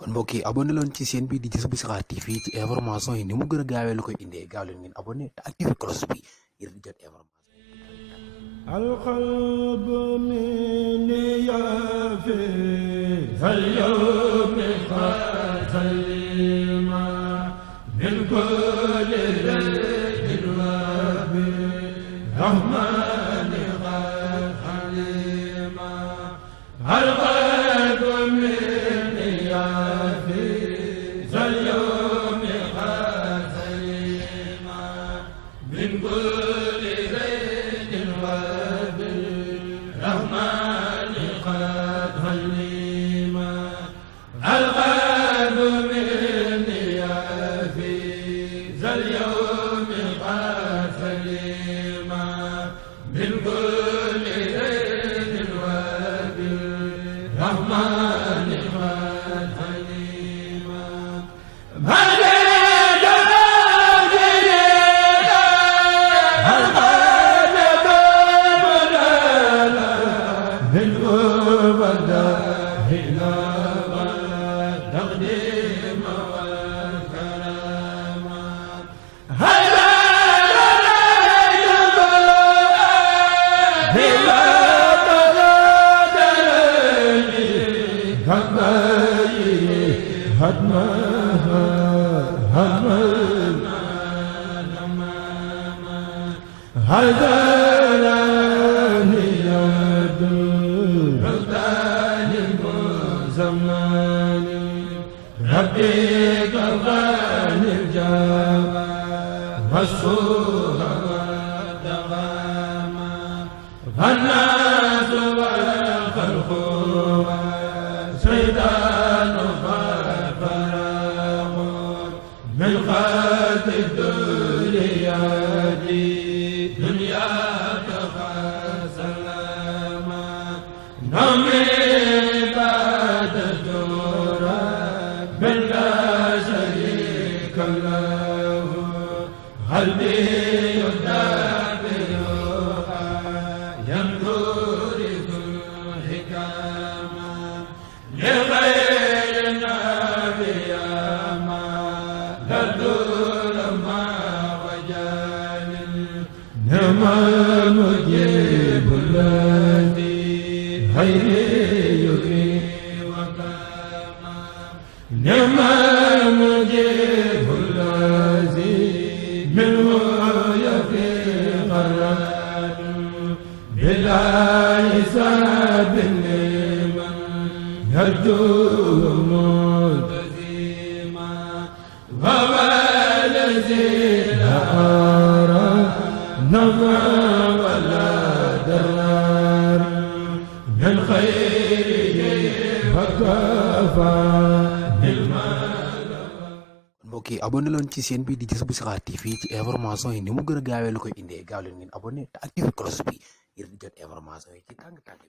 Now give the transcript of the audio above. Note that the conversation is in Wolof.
kon mbokk yi abonné leen ci chaîne bi di Jazboul Chikhar TV ci information yi ni mu gën a gaawee lu koy indee gaaw leen ngeen abonné te activé cloche bi ngir di jot information. القلب مني يافي اليوم خاتيما من كل رد وابي رحمن خليما القلب مني يافي اليوم خاتيما من كل رد وابي رحمن قد هليما القلب مني يافي ذا اليوم قد هليما من كل رد وابي رحمن قد هليما هداني يد رضاني زماني ربي كفاني الجوى والسوء والدغامة فالناس والخلق سيدان فالفراغ من خلق الدنيا دنياك فسلاما نومي بعد الدورة من لا شريك له قلبي يدابرها ينظر الحكامة لغير النبي ما لدول ما وجال نعم المجيب الذي خيري يغني وكما نعم المجيب الذي منه يفي قرار بلا حساب لمن يرجوه ملتزما وهو الذي نفع ولا ضرر من خيره فكفى mbokk yi abonné leen ci chaîne bi di Jazboul Chikhar TV ci information yi ni mu gën a gaawee lu koy indee gaaw leen ngeen abonné te activé cloche bi ngir di jot information yi ci tàng-tàng bi.